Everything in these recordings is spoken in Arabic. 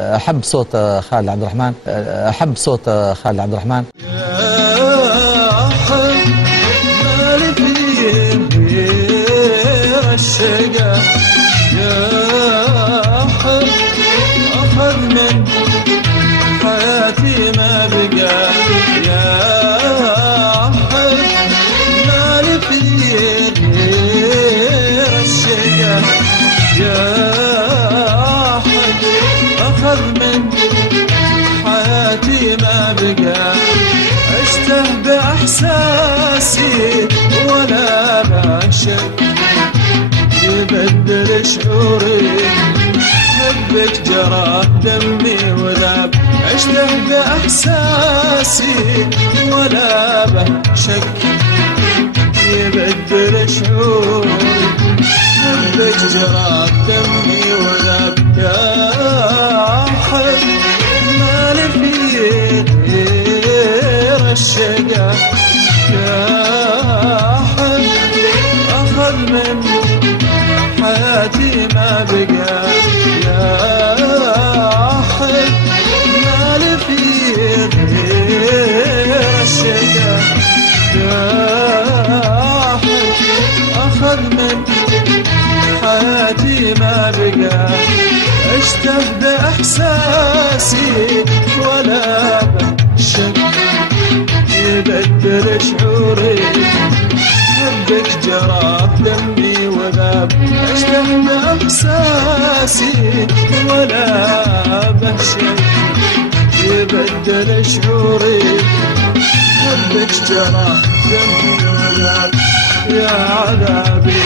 أحب صوت خالد عبد الرحمن، أحب صوت خالد عبد الرحمن. يا أحب مالي فيه غير الشقا، يا أحب أخذ من حياتي ما بقى، يا أحب مالي فيه غير الشقا، يا أحب أخذ من حياتي ما بقى، اشته بإحساسي ولا لا شك يبدل شعوري، حبك جرى دمي وذاب، اشته بإحساسي ولا شك يبدل شعوري، حبك جرى دمي وذاب، يا أحب مالي فيه غير الشقا، يا أحب أخذ من حياتي ما بقى، يا أحب مالي فيه غير الشقا، يا أحب أخذ من حياتي ما بقى، اشته بإحساسي ولا بشك يبدل شعوري، حبك جرى دمي وذاب، اشته بإحساسي ولا بشك يبدل شعوري، حبك جرى دمي وذاب، يا عذابي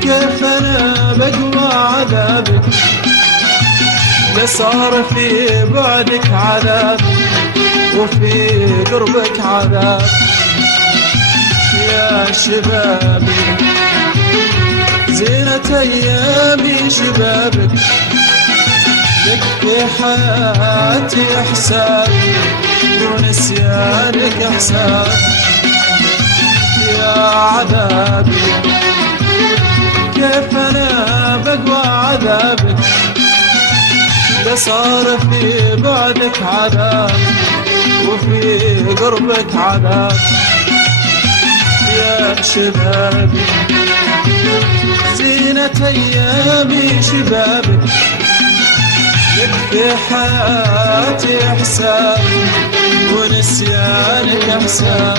كيف أنا بقوى عذابك، لصار في بعدك عذاب وفي قربك عذاب، يا شبابي زينة أيامي شبابك، لك في حياتي حساب ونسيانك حساب، يا عذابي كيف أنا بقوى عذابك، لصار في بعدك عذاب وفي قربك عذاب، يا شبابي زينة أيامي شبابك، لك في حياتي حساب ونسيانك حساب.